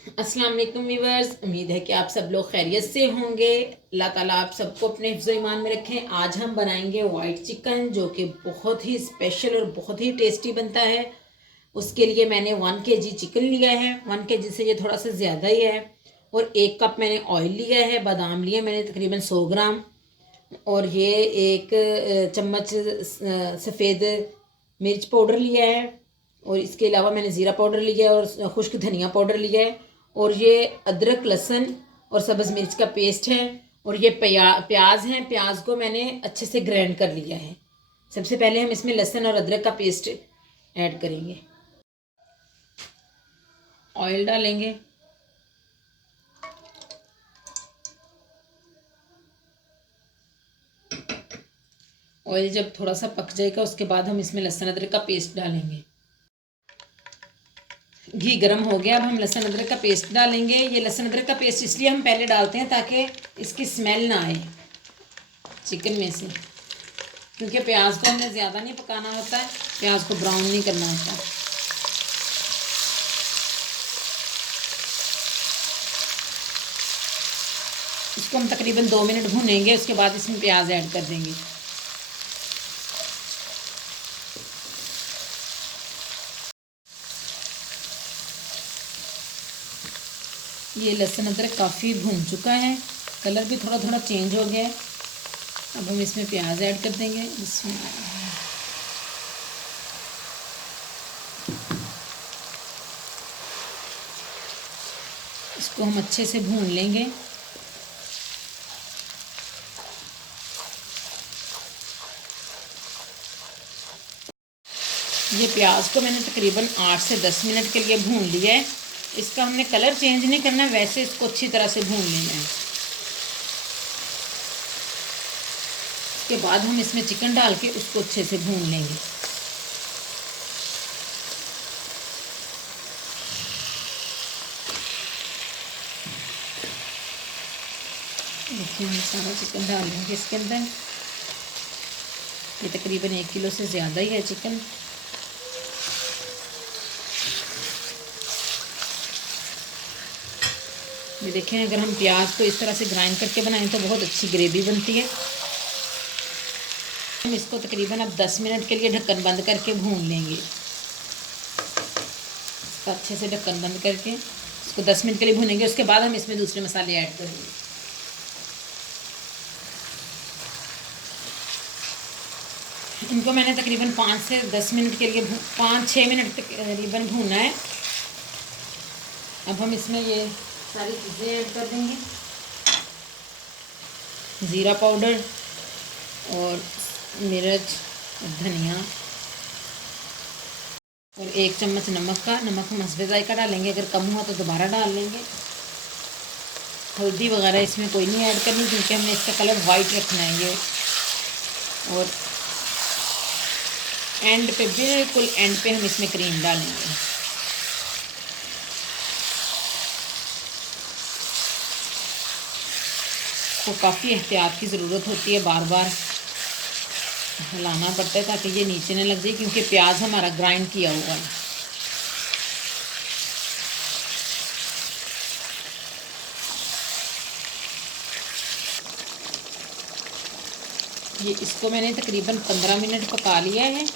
अस्सलाम वालेकुम व्यूवर्स, उम्मीद है कि आप सब लोग खैरियत से होंगे। अल्लाह ताला आप सबको अपने हिफ्ज़ ईमान में रखें। आज हम बनाएंगे वाइट चिकन, जो कि बहुत ही स्पेशल और बहुत ही टेस्टी बनता है। उसके लिए मैंने 1 kg चिकन लिया है। 1 kg से ये थोड़ा सा ज़्यादा ही है। और 1 कप मैंने ऑयल लिया है। बादाम लिए मैंने तकरीबन 100 ग्राम। और ये एक चम्मच सफ़ेद मिर्च पाउडर लिया है। और इसके अलावा मैंने ज़ीरा पाउडर लिया है और खुश्क धनिया पाउडर लिया है। और ये अदरक लहसुन और सब्ज़ मिर्च का पेस्ट है। और ये प्याज है। प्याज को मैंने अच्छे से ग्राइंड कर लिया है। सबसे पहले हम इसमें लहसुन और अदरक का पेस्ट ऐड करेंगे। ऑयल डालेंगे। ऑयल जब थोड़ा सा पक जाएगा उसके बाद हम इसमें लहसुन अदरक का पेस्ट डालेंगे। घी गर्म हो गया। अब हम लहसुन अदरक का पेस्ट डालेंगे। ये लहसुन अदरक का पेस्ट इसलिए हम पहले डालते हैं ताकि इसकी स्मेल ना आए चिकन में से, क्योंकि प्याज को हमने ज़्यादा नहीं पकाना होता है, प्याज को ब्राउन नहीं करना होता। इसको हम तकरीबन 2 मिनट भूनेंगे। उसके बाद इसमें प्याज ऐड कर देंगे। ये लहसुन अदरक काफ़ी भून चुका है, कलर भी थोड़ा थोड़ा चेंज हो गया है। अब हम इसमें प्याज ऐड कर देंगे। इसमें इसको हम अच्छे से भून लेंगे। ये प्याज को मैंने तकरीबन 8 से 10 मिनट के लिए भून लिया है। इसका हमने कलर चेंज नहीं करना, वैसे इसको अच्छी तरह से भून लेना है। उसके बाद हम इसमें चिकन डाल के उसको अच्छे से भून लेंगे। देखिए हम सारा चिकन डाल लेंगे इसके अंदर। ये तकरीबन 1 किलो से ज़्यादा ही है चिकन। ये देखें, अगर हम प्याज को इस तरह से ग्राइंड करके बनाएं तो बहुत अच्छी ग्रेवी बनती है। हम इसको तकरीबन अब 10 मिनट के लिए ढक्कन बंद करके भून लेंगे। इसको अच्छे से ढक्कन बंद करके इसको 10 मिनट के लिए भूनेंगे। उसके बाद हम इसमें दूसरे मसाले ऐड करेंगे। इनको मैंने तकरीबन 5 से 10 मिनट के लिए 5-6 मिनट तकरीबन भूना है। अब हम इसमें ये सारी चीज़ें ऐड कर देंगे। ज़ीरा पाउडर और मिर्च, धनिया और 1 चम्मच नमक हम हस्बे ज़ायका डालेंगे। अगर कम हुआ तो दोबारा डाल लेंगे। हल्दी वगैरह इसमें कोई नहीं ऐड करनी, क्योंकि हमने इसका कलर वाइट रखना है ये। और एंड पे, बिल्कुल एंड पे हम इसमें क्रीम डालेंगे। तो काफ़ी एहतियात की ज़रूरत होती है, बार बार हिलाना पड़ता है ताकि ये नीचे न लग जाए, क्योंकि प्याज हमारा ग्राइंड किया हुआ है। ये इसको मैंने तकरीबन 15 मिनट पका लिया है।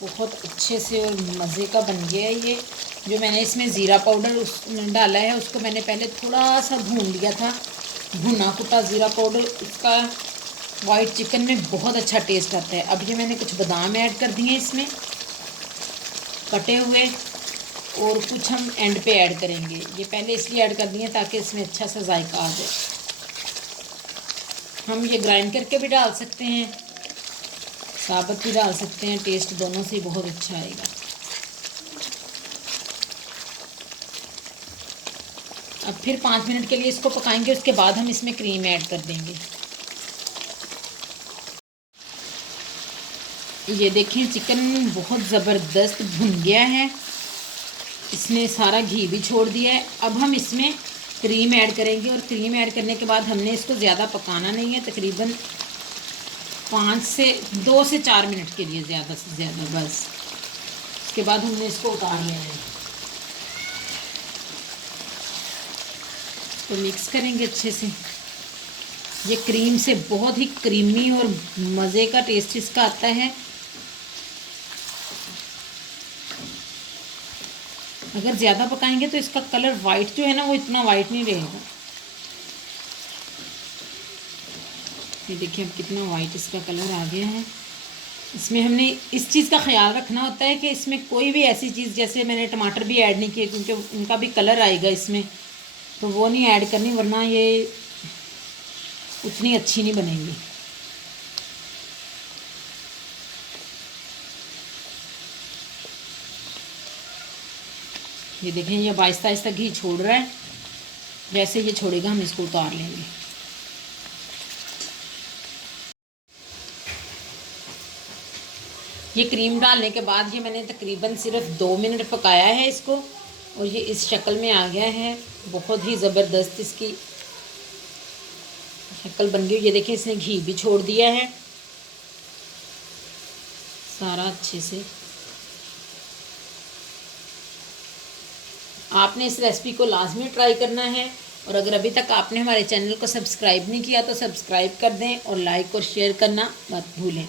बहुत अच्छे से और मज़े का बन गया है ये। जो मैंने इसमें ज़ीरा पाउडर डाला है उसको मैंने पहले थोड़ा सा भून लिया था। भुना कुटा ज़ीरा पाउडर, उसका वाइट चिकन में बहुत अच्छा टेस्ट आता है। अब ये मैंने कुछ बादाम ऐड कर दिए इसमें कटे हुए, और कुछ हम एंड पे ऐड करेंगे। ये पहले इसलिए ऐड कर दिए ताकि इसमें अच्छा सा जायका आ जाए। हम ये ग्राइंड करके भी डाल सकते हैं, साबुत भी डाल सकते हैं, टेस्ट दोनों से बहुत अच्छा आएगा। अब फिर 5 मिनट के लिए इसको पकाएंगे। उसके बाद हम इसमें क्रीम ऐड कर देंगे। ये देखें, चिकन बहुत ज़बरदस्त भुन गया है, इसने सारा घी भी छोड़ दिया है। अब हम इसमें क्रीम ऐड करेंगे। और क्रीम ऐड करने के बाद हमने इसको ज़्यादा पकाना नहीं है, तकरीबन 2 से 4 मिनट के लिए, ज़्यादा से ज़्यादा बस। उसके बाद हमने इसको उतार लेना है। इसको मिक्स करेंगे अच्छे से। ये क्रीम से बहुत ही क्रीमी और मज़े का टेस्ट इसका आता है। अगर ज़्यादा पकाएंगे तो इसका कलर वाइट जो है ना वो इतना वाइट नहीं रहेगा। ये देखिए अब कितना वाइट इसका कलर आ गया है। इसमें हमने इस चीज़ का ख्याल रखना होता है कि इसमें कोई भी ऐसी चीज़, जैसे मैंने टमाटर भी ऐड नहीं किए क्योंकि उनका भी कलर आएगा इसमें, तो वो नहीं ऐड करनी, वरना ये उतनी अच्छी नहीं बनेगी। ये देखें ये आहिस्ता आहिस्ता घी छोड़ रहा है। जैसे ये छोड़ेगा हम इसको उतार लेंगे। ये क्रीम डालने के बाद ये मैंने तकरीबन सिर्फ 2 मिनट पकाया है इसको, और ये इस शक्ल में आ गया है। बहुत ही ज़बरदस्त इसकी शक्ल बन गई। ये देखिए इसने घी भी छोड़ दिया है सारा अच्छे से। आपने इस रेसिपी को लाजमी ट्राई करना है, और अगर अभी तक आपने हमारे चैनल को सब्सक्राइब नहीं किया तो सब्सक्राइब कर दें और लाइक और शेयर करना मत भूलें।